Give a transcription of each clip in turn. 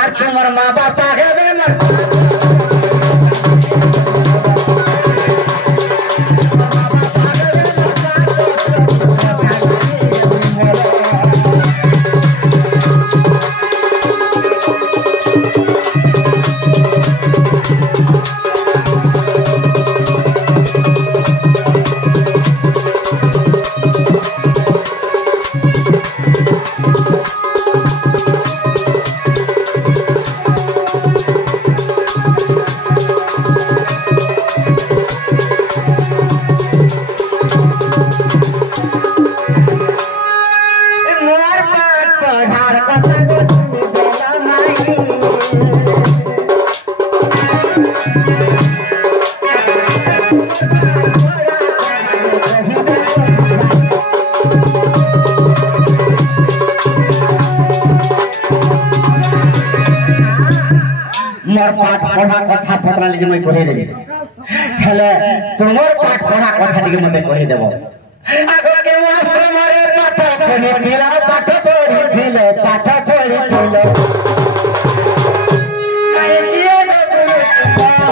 আর তোমার মা বাবা হেবে না मोर पाठ पढ़ा कथा पतरा ले मैं कहि देबी हेले तुमर पाठ पढ़ा कथा टिके मते कहि देबो आगो के मास्टर मारे पाठ पढ़े पिला पाठ पढ़े पिले पाठ पढ़े पिले आए किए न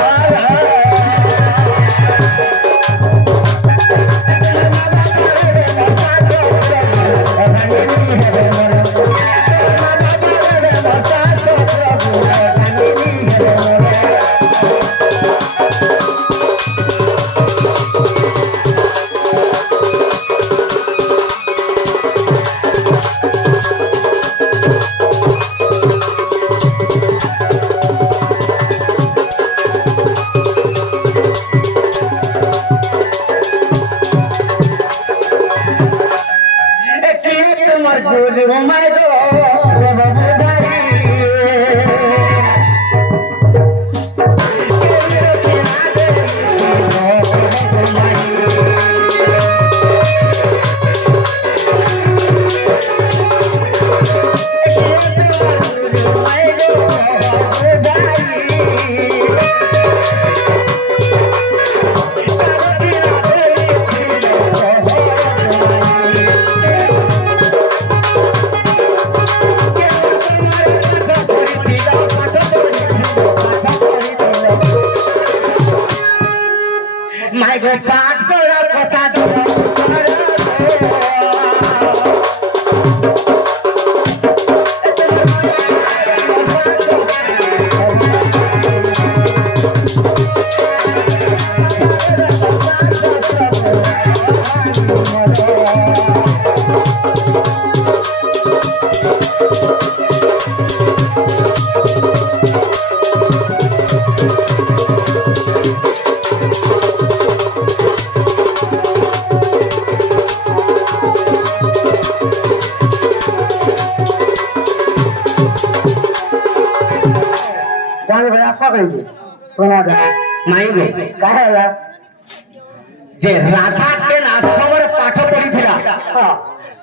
जे राधा के आश्रम पाठ पढ़ी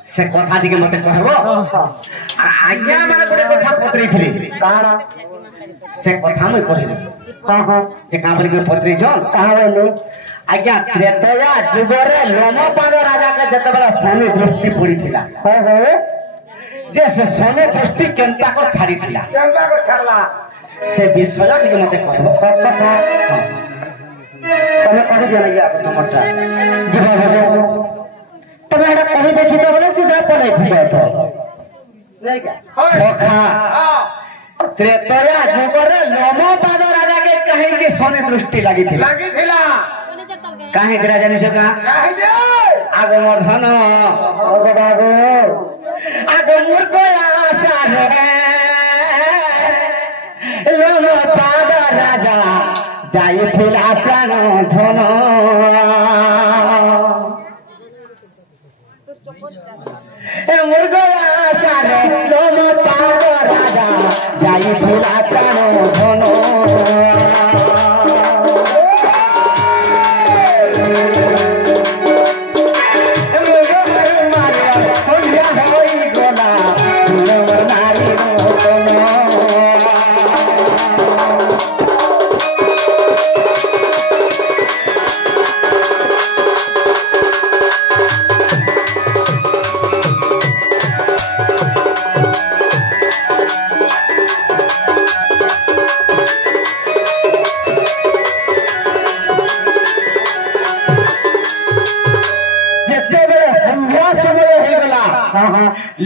से कथा टिके मते कहबो आज्ञा माने गोटे कथा पत्रे थिले काना से कथा मैं कहले हां हां जे का बोली पत्रे जन कहा बोले आज्ञा त्रेतया जुगरे लोमपाद राजा के जतबेला शनि दृष्टि पड़ी थिला हां हां जे से शनि दृष्टि केनता को छाड़ी थिला केनता को छाड़ला से विषय टिके मते कहबो सब कथा तमे कहि देला या तुमटा तमे एटा कहि देखि तो बोले सीधा पले थी तो नहीं क्या सखा त्रेतया जुगरे लोमपाद राजा के कहीं के सोने दृष्टि लगी थी काहे के राजा निसे का आगो मोर धन आगो मोर को आशा रे लोमपाद राजा जाई थिला प्राण धन मुर्गया सारे लोमपाद राजा जाई थिला प्राण धन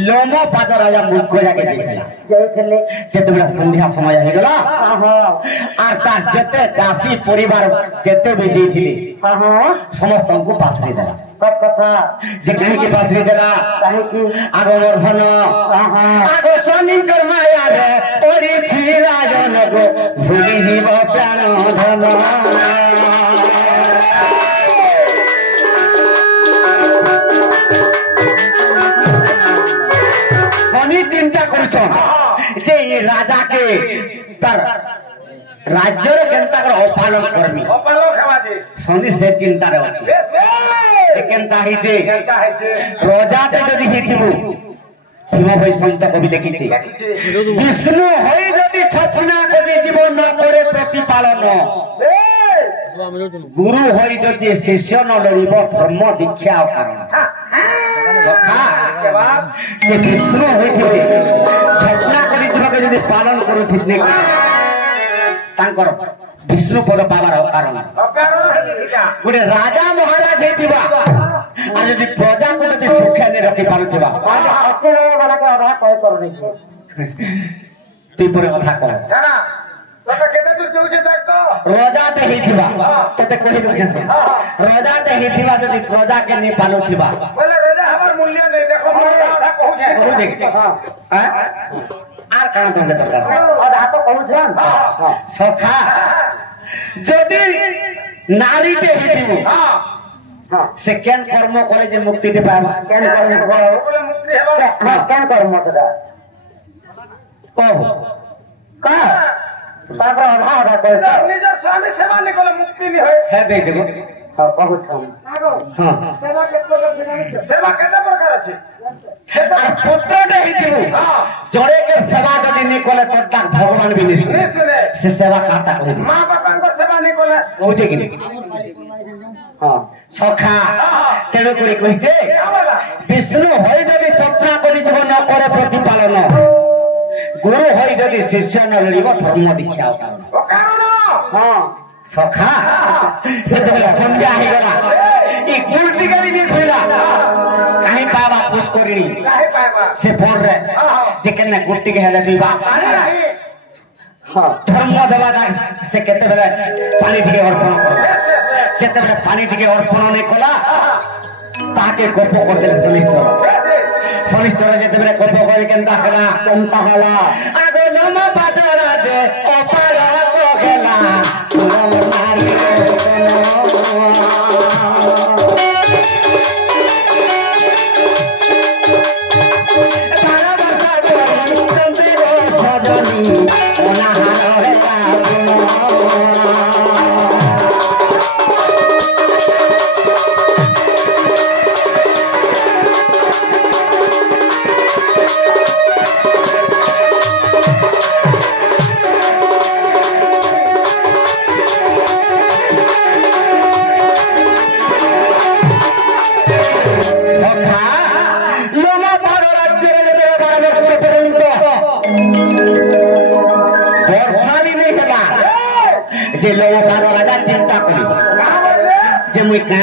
लोम पाद राजा मुख जाके जेते संध्या समय हो गला आर तार जेते दासी परिवार जेते भी जेथिले समस्त को पासरी देला सब कथा जे कहीं के पासरी देला काहे की आगो वर्धन आगो शनि कर्माया रे ओरी छी राजन को भूली जीव प्राण धन चिंता कर राजा के तर राज्य केनता कर अपालन करमी शनि से चिंता रे अछि केनता ही जे राजा ते जदी हिथिबु भीम भाई संत कवि देखि छे विष्णु होई जदी छछना कवि जीवन न करे प्रतिपालन गुरु होई जदी शिष्य न लड़िब धर्म दीक्षा कारण सखा जे विष्णु होइथिबे छछना कवि जीवन जदी पालन करूथिबे तांकर विष्णु पद पावार कारण गोटे राजा महाराज हेतिबा आ जदी प्रजा को जदी सुखे ने रखि पारुथिबा अस्सी वाला के आधा कह कर नै ती पुरे कथा कह ना तोता केते दूर जाउ छे देख तो राजा ते हेतिबा तते कोहि के से राजा ते हेतिबा जदी प्रजा के नै पालुथिबा बोले राजा हमर मूल्य नै देखो आधा कहू जे हां आर कारण तुमके दरकार आधा तो कहू छन सखा जदी नारी ते हेतिबो हां से केन कर्म करे जे मुक्ति ते पाबा केन कर्म बोले मुक्ति हेबा हां केन कर्म सदा कहो का तापर आधा आधा कहे निजर स्वामी सेवा नै कोले मुक्ति नै होय हे दे देबो हां कहू छन हां सेवा केते प्रकार अछि पुत्र ने हेतिबो जड़े के सेवा जदी नै कोले तोटा भगवान भी नै सुने से सेवा काटा कहि मां बापन को सेवा नै कोले कहू जे कि हां सखा तेरे कोरी कहिजे विष्णु होई जदी स्वप्न करि जीवन न करे प्रतिपालन गुरु होई जदी शिष्य न लड़िब धर्म दीक्षा कारण हां सखा जेते संध्या हे गला ई गुलटी गदी नि खइला काहे पावा पुष्करिणी काहे पावा से फोड़ रे जे केने गुलटी के हेले दिबा हां धर्म देवा से केते बेले पानी टिके अर्पण कर जेते बेले पानी टिके अर्पण नै कला ताके कोप कर देले शनिश्चर जेते बेले कोप करि केनता हला आगो नम पादराज अपार को गेला नम नारी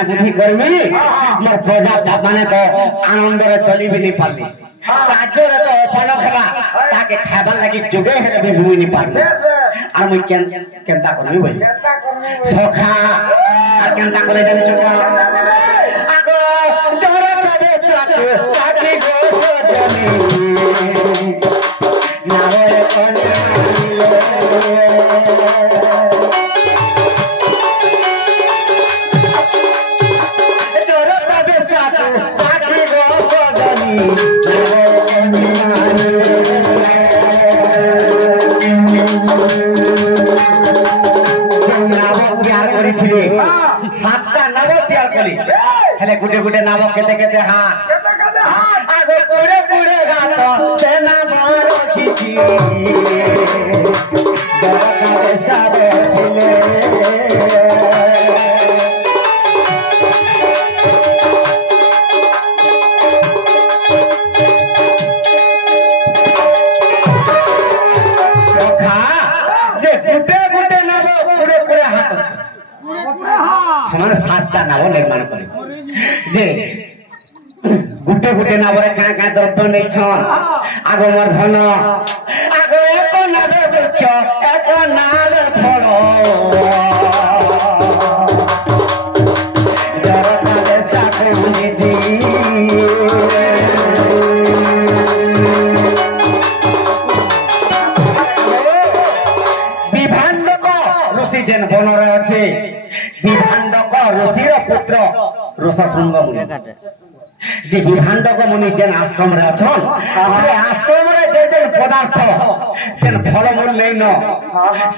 बुद्धि करमी मोर प्रजा माने तो आनंद रे चली भी नहीं पाली राज्य रे तो फल खला ताके खाबल लागि जुगे हे भी हुई नहीं पाली आ मुई केनता करमी भाई सखा आ केनता करे जानि छका आगो जोर करे चाके ताके गो सजनी ना होए कोने गुटे गुटे नाव केते केते हां आगो कुड़े कुड़े गात सेना मार खिची दरका सारे दिले खा जे गुटे गुटे नाव कुड़े कुड़े हाथ छ समान 7टा नाव निर्माण करे जे गुटे गुटे नावरे का द्रव्य नहीं छन आगो मोर धन आगो एक नावे वृक्ष एक नावे फल जरता देशा कोनी जी विभांडक ऋषि जेन बनरे अछि विभांडक ऋषिर पुत्र ऋषशृंग मुनि जे विभांडक मुनि जेन आश्रम रे अछन से आश्रम रे जे जे पदार्थ जेन फल मूल नै न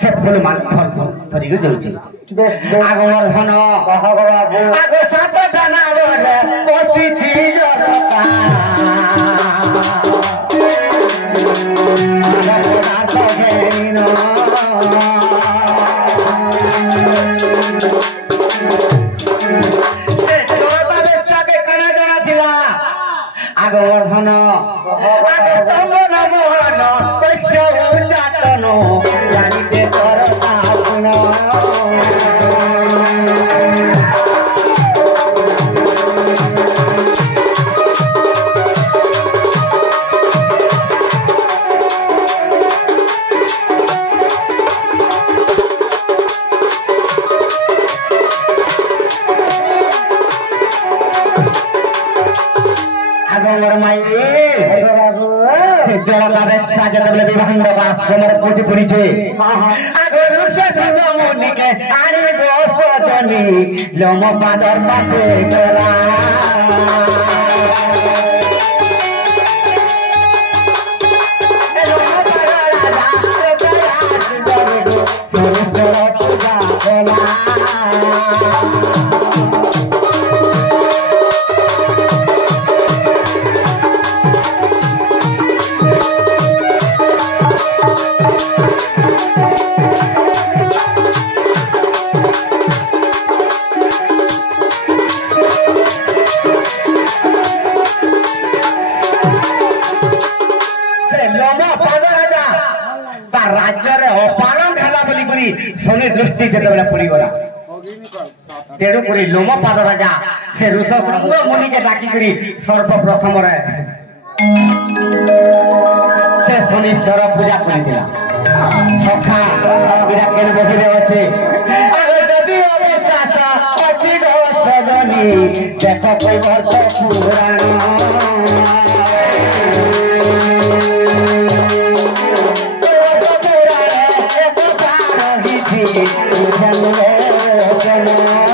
से फल मान फल धरि के जाउछि आगो मोर धन आगो सात दाना रे पसी चीज रता पदार्थ घेन आगवर्धन आगे तम नमोहन पैसा उजातन जानिते करता गुण विभांडक आश्रम कोटि पड़ी मुनि के आने गोस जनी लम पादर पासे गला शनि दृष्टि जेतबेला पड़ी गला तेणु करी लोमपाद राजा से ऋषशृंग मुनि के डाकी करी सर्वप्रथम रे से शनिश्चर पूजा करी दिला सखा बिरा केन बहिरे अछि अरे जदी अवसास अछि गो सजनी देख कोई वर्त पुराण जन